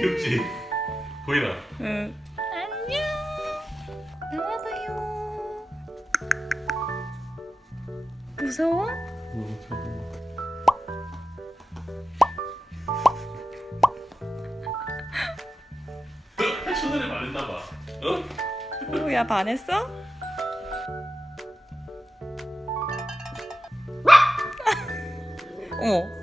귀엽지? 보이나? 응. 안녕. 나와봐요. 무서워? 천원에 말했나봐 어? 오, 야 반했어? 어머.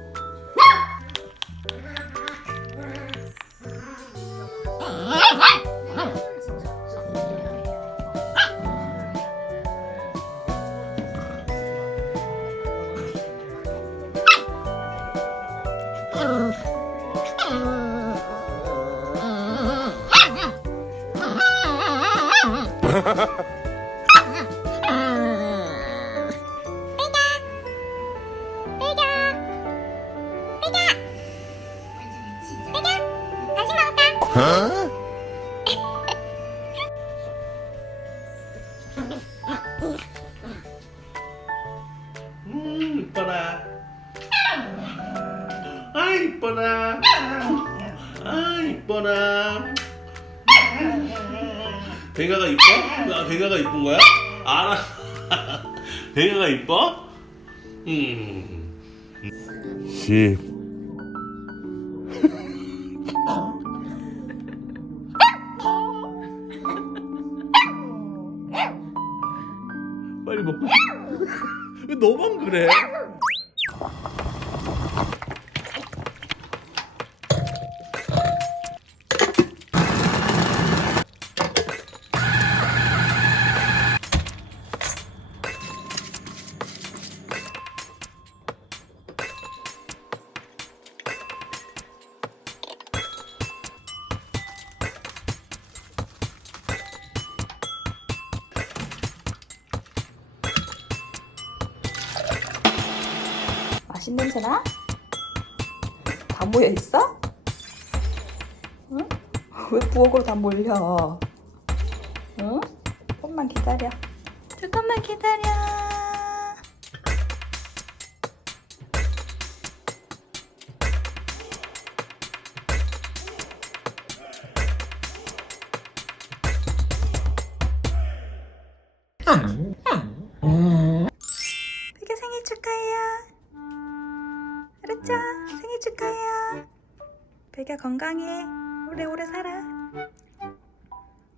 음 이뻐라 아 이뻐라 아 이뻐라 베가가 이뻐? 아 베가가 이쁜 거야? 알아 베가가 이뻐? 음 10. 빨리 먹고 왜 너만 그래? 맛있는 냄새나? 다 모여 있어? 응? 왜 부엌으로 다 몰려? 응? 조금만 기다려. 조금만 기다려. 되게 생일 축하해요. 알았죠? 생일 축하해요. 배가 건강해. 오래오래 살아.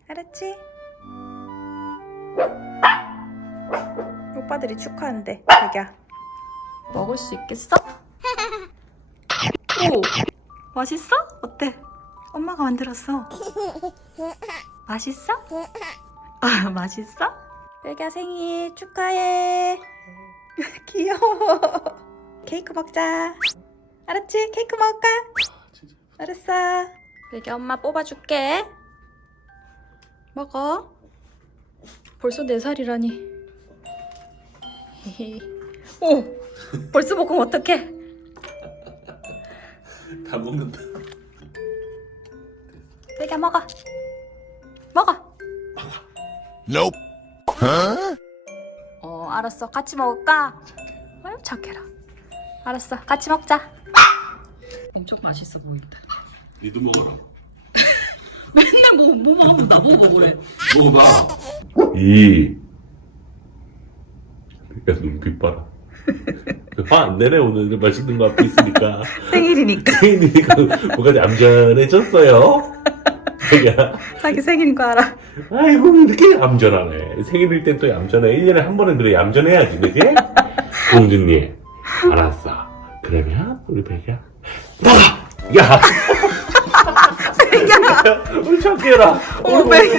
알았지? 오빠들이 축하한대, 배가. 먹을 수 있겠어? 오! 맛있어? 어때? 엄마가 만들었어. 맛있어? 아, 맛있어? 배가 생일 축하해. 귀여워. 케이크 먹자. 알았지? 케이크 먹을까? 알았어. 여기 엄마 뽑아줄게. 먹어. 벌써 4살이라니. 오! 벌써 먹으면 어떡해? 다 먹는다 여기 먹어. 먹어. Nope. 어, 알았어. 같이 먹을까? 아유, 착해라. 알았어. 같이 먹자. 엄청 맛있어 보인다. 니도 먹어라 맨날 뭐, 뭐만 하면 나보고 뭐해. 먹어봐 이 그러니까 눈빛 봐라 화 안 내네 오늘 맛있는 거 앞에 있으니까 생일이니까. 생일이니까 뭐가 얌전해졌어요 야 자기 생일인 거 알아. 아이고 이렇게 얌전하네 생일일 땐 또 얌전해 1년에 한 번은 그래 얌전해야지 그지? 공주님 알았어 그러면 우리 배가 야 배가! 우리 착해라 어머, 배가!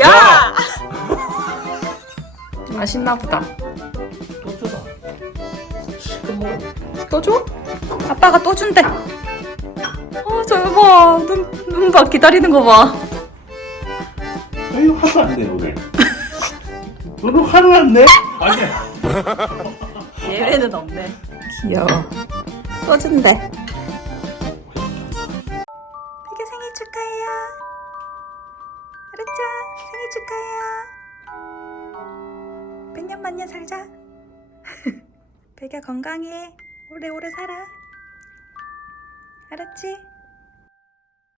야! 맛있나 보다. 또 줘라 시커먼 또 줘? 아빠가 또 준대. 아, 저 봐. 눈, 눈 봐. 기다리는 거 봐. 아유 화도 안내 오늘 오늘 화를 안 내? 아니야 예외는 없네. 귀여워. 또 준대. 되게 생일 축하해요. 알았죠? 생일 축하해요. 백년 만년 살자. 백야 건강해. 오래오래 살아. 알았지?